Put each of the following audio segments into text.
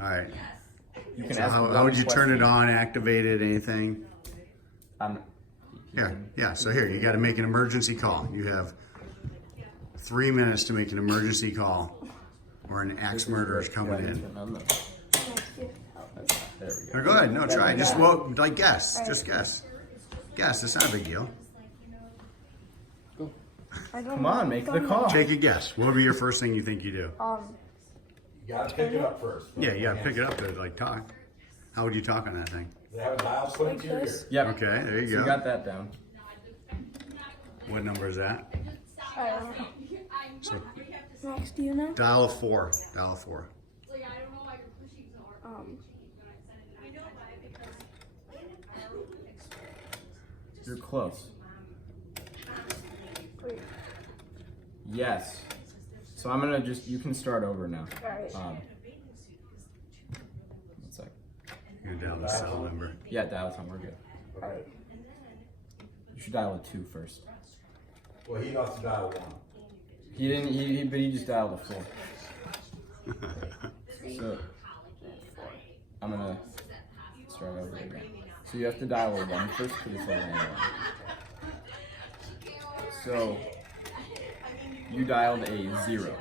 All right. You can So ask how would you turn it question. on, activate it, anything? Here, yeah, so here, you gotta make an emergency call. You have 3 minutes to make an emergency call or an axe murderer is coming in. There we Or go. go ahead, no, try. Just guess. Just guess. Guess, it's not a big deal. Come on, make the call. Take a guess. What would be your first thing you think you do? You gotta pick it up first. Yeah, you gotta pick it up to talk. How would you talk on that thing? They have a dial put into your ear. Yep. Okay, there you So you go. got that down. What number is that? So Max, do you know? dial a 4. Dial a 4. You're close. Wait. Yes. So I'm gonna you can start over now. Alright. 1 sec. You're gonna dial the cell number. Yeah, dial tone, we're good. Alright. You should dial a 2 first. Well, he wants to dial 1. He didn't, but he just dialed a 4. So, I'm gonna start over again. So you have to dial a 1 first because it's a landline. So, you dialed a 0.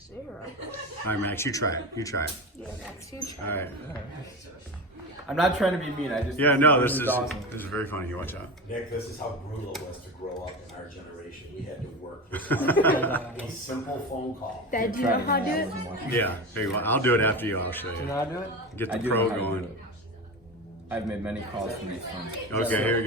0. All right, Max, you try it. You try it. Yeah, Max, you try. All right. I'm not trying to be mean, I just... Yeah, no, this is awesome. this is very funny. Here, watch out. Nick, this is how brutal it was to grow up in our generation. We had to work. A simple phone call. Dad, do you know how to do it? Yeah, here you go. I'll do it after you. I'll show you. Know how to do it? Get I the do know pro how to do going. it. I've made many calls from these phones. Okay, here we go.